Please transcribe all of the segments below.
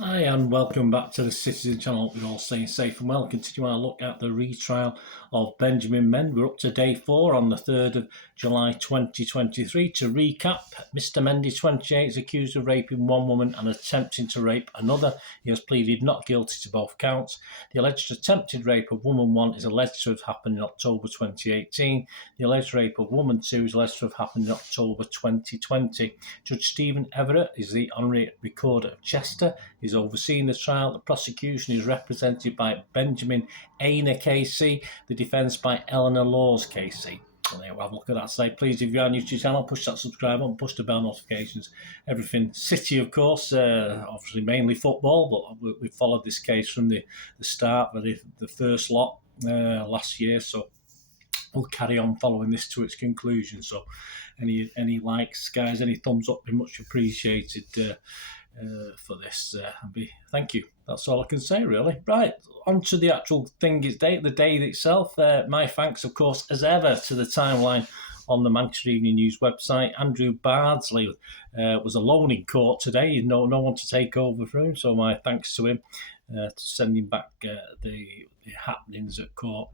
Hi and welcome back to the Citizen channel. Hope you're all staying safe and well. Continue our look at the retrial of Benjamin Mendy. We're up to day 4 on the 3rd of July 2023. To recap, Mr Mendy, 28, is accused of raping one woman and attempting to rape another. He has pleaded not guilty to both counts. The alleged attempted rape of woman 1 is alleged to have happened in October 2018. The alleged rape of woman 2 is alleged to have happened in October 2020. Judge Stephen Everett is the Honorary Recorder of Chester. Is overseeing the trial. The prosecution is represented by Benjamin Aina KC, the defence by Eleanor Laws KC. So there we'll have a look at that side. Please, if you're new to the channel, push that subscribe button, push the bell notifications. Everything City, of course, obviously mainly football, but we followed this case from the start, the first lot last year. So we'll carry on following this to its conclusion. So any likes, guys, any thumbs up, be much appreciated for this. Thank you. That's all I can say, really. Right, on to the actual thing. It's the day itself. My thanks, of course, as ever, to the timeline on the Manchester Evening News website. Andrew Bardsley was alone in court today. No one to take over for him, so my thanks to him sending back the happenings at court.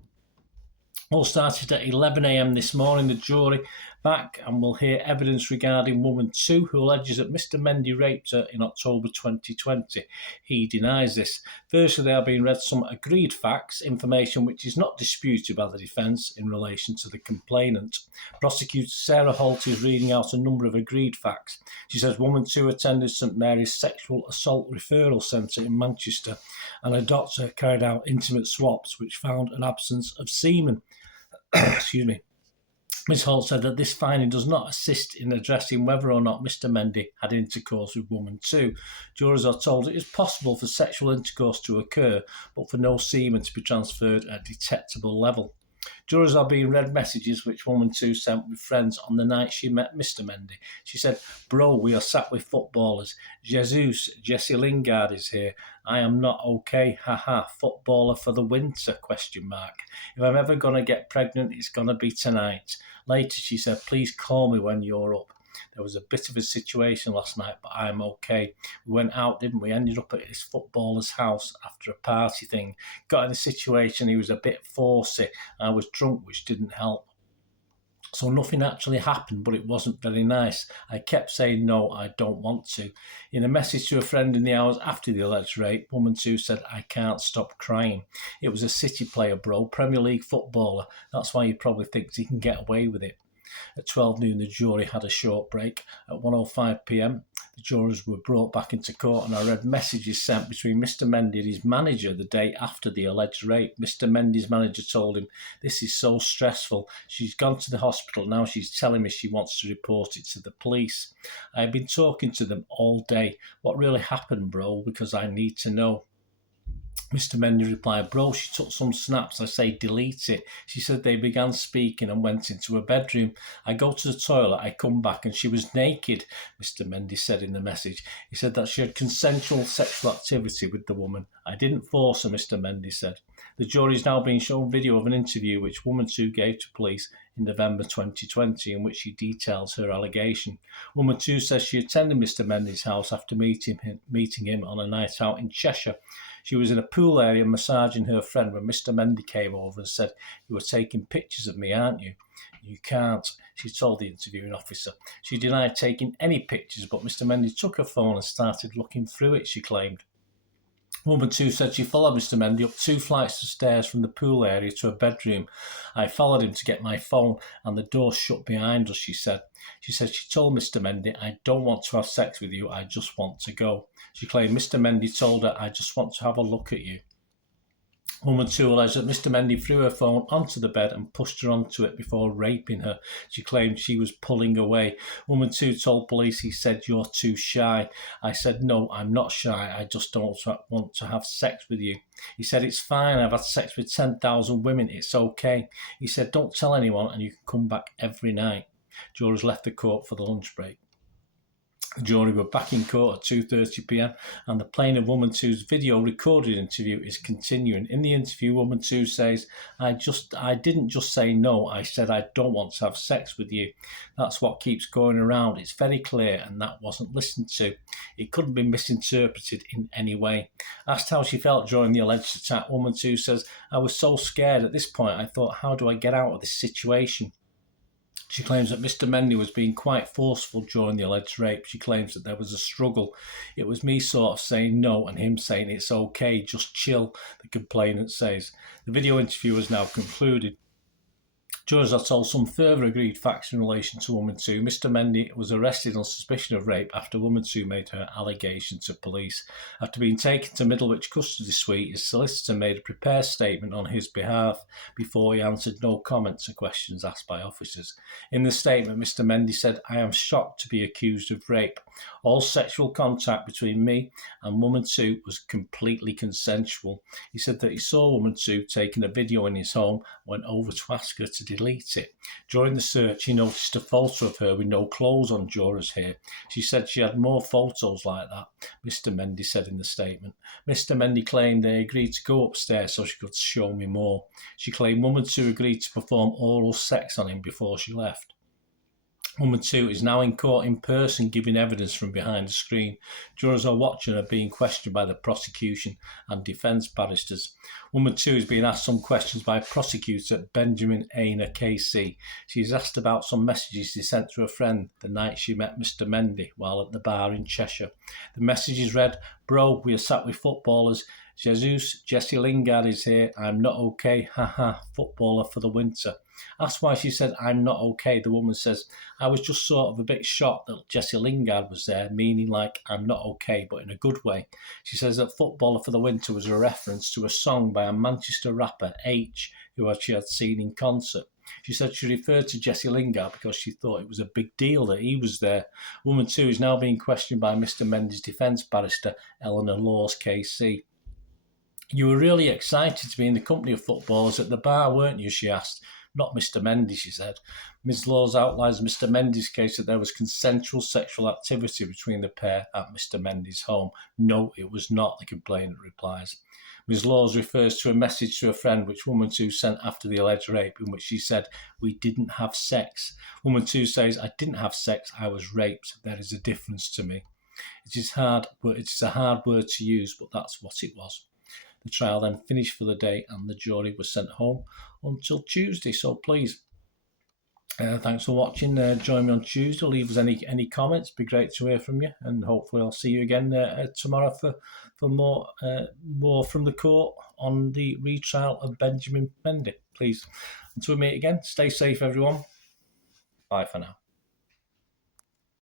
All started at 11 a.m. this morning. The jury back, and we'll hear evidence regarding woman 2, who alleges that Mr Mendy raped her in October 2020. He denies this. Firstly, there are being read some agreed facts, information which is not disputed by the defence in relation to the complainant. Prosecutor Sarah Holt is reading out a number of agreed facts. She says woman 2 attended St Mary's Sexual Assault Referral Centre in Manchester, and a doctor carried out intimate swabs which found an absence of semen. Excuse me. Ms Holt said that this finding does not assist in addressing whether or not Mr Mendy had intercourse with woman 2. Jurors are told it is possible for sexual intercourse to occur, but for no semen to be transferred at a detectable level. Jurors are being read messages which woman 2 sent with friends on the night she met Mr Mendy. She said, "Bro, we are sat with footballers. Jesus, Jesse Lingard is here. I am not okay. Haha, footballer for the winter, question mark. If I'm ever going to get pregnant, it's going to be tonight." Later, she said, "Please call me when you're up. There was a bit of a situation last night, but I'm okay. We went out, didn't we? Ended up at this footballer's house after a party thing. Got in a situation, he was a bit forcey. I was drunk, which didn't help. So nothing actually happened, but it wasn't very nice. I kept saying, no, I don't want to." In a message to a friend in the hours after the alleged rape, woman 2 said, "I can't stop crying. It was a City player, bro, Premier League footballer. That's why he probably thinks he can get away with it." At 12 noon, the jury had a short break. At 1:05 p.m, the jurors were brought back into court, and I read messages sent between Mr Mendy and his manager the day after the alleged rape. Mr Mendy's manager told him, "This is so stressful. She's gone to the hospital. Now she's telling me she wants to report it to the police. I've been talking to them all day. What really happened, bro? Because I need to know." Mr Mendy replied, "Bro, she took some snaps. I say delete it." She said they began speaking and went into her bedroom. "I go to the toilet, I come back and she was naked," Mr Mendy said in the message. He said that she had consensual sexual activity with the woman. "I didn't force her," Mr Mendy said. The jury is now being shown video of an interview which woman 2 gave to police in November 2020, in which she details her allegation. Woman 2 says she attended Mr Mendy's house after meeting him on a night out in Cheshire. She was in a pool area massaging her friend when Mr Mendy came over and said, "You were taking pictures of me, aren't you?" "You can't," she told the interviewing officer. She denied taking any pictures, but Mr Mendy took her phone and started looking through it, she claimed. Woman 2 said she followed Mr Mendy up 2 flights of stairs from the pool area to her bedroom. "I followed him to get my phone and the door shut behind us," she said. She said she told Mr Mendy, "I don't want to have sex with you, I just want to go." She claimed Mr Mendy told her, "I just want to have a look at you." Woman 2 alleged that Mr Mendy threw her phone onto the bed and pushed her onto it before raping her. She claimed she was pulling away. Woman 2 told police, "He said, 'You're too shy.' I said, 'No, I'm not shy. I just don't want to have sex with you.' He said, 'It's fine. I've had sex with 10,000 women. It's okay.' He said, 'Don't tell anyone and you can come back every night.'" Jurors left the court for the lunch break. The jury were back in court at 2:30 p.m. and the plaintiff woman 2's video recorded interview is continuing. In the interview, woman 2 says, I didn't just say no, I said I don't want to have sex with you. That's what keeps going around. It's very clear and that wasn't listened to. It couldn't be misinterpreted in any way. Asked how she felt during the alleged attack, woman 2 says, I was so scared at this point I thought, how do I get out of this situation? She claims that Mr. Mendy was being quite forceful during the alleged rape. She claims that there was a struggle. It was me sort of saying no and him saying it's okay, just chill, the complainant says. The video interview has now concluded. Jurors are told some further agreed facts in relation to woman 2. Mr. Mendy was arrested on suspicion of rape after woman 2 made her allegation to police. After being taken to Middlewich Custody Suite, his solicitor made a prepared statement on his behalf before he answered no comment to questions asked by officers. In the statement, Mr. Mendy said, I am shocked to be accused of rape. All sexual contact between me and woman 2 was completely consensual. He said that he saw woman 2 taking a video in his home, went over to ask her to delete it. During the search, he noticed a photo of her with no clothes on, jurors here. She said she had more photos like that, Mr. Mendy said in the statement. Mr. Mendy claimed they agreed to go upstairs so she could show me more. She claimed woman 2 agreed to perform oral sex on him before she left. Woman 2 is now in court in person giving evidence from behind the screen. Jurors are watching her being questioned by the prosecution and defence barristers. Woman 2 is being asked some questions by prosecutor Benjamin Aina KC. She is asked about some messages she sent to a friend the night she met Mr. Mendy while at the bar in Cheshire. The messages read, Bro, we are sat with footballers. Jesus, Jesse Lingard is here. I'm not okay. Haha, footballer for the winter. Asked why she said, I'm not okay, the woman says, I was just sort of a bit shocked that Jesse Lingard was there, meaning like I'm not okay, but in a good way. She says that footballer for the winter was a reference to a song by a Manchester rapper, H, who she had seen in concert. She said she referred to Jesse Lingard because she thought it was a big deal that he was there. Woman 2 is now being questioned by Mr. Mendy's defence barrister, Eleanor Laws KC. You were really excited to be in the company of footballers at the bar, weren't you, she asked. Not Mr. Mendy, she said. Ms. Laws outlines Mr. Mendy's case that there was consensual sexual activity between the pair at Mr. Mendy's home. No, it was not, the complainant replies. Ms. Laws refers to a message to a friend which woman 2 sent after the alleged rape in which she said, we didn't have sex. Woman 2 says, I didn't have sex, I was raped. There is a difference to me. It is a hard word to use, but that's what it was. The trial then finished for the day and the jury was sent home until Tuesday. So please, thanks for watching. Join me on Tuesday. Leave us any comments. It'd be great to hear from you. And hopefully I'll see you again tomorrow for more from the court on the retrial of Benjamin Mendy. Please, until we meet again, stay safe, everyone. Bye for now.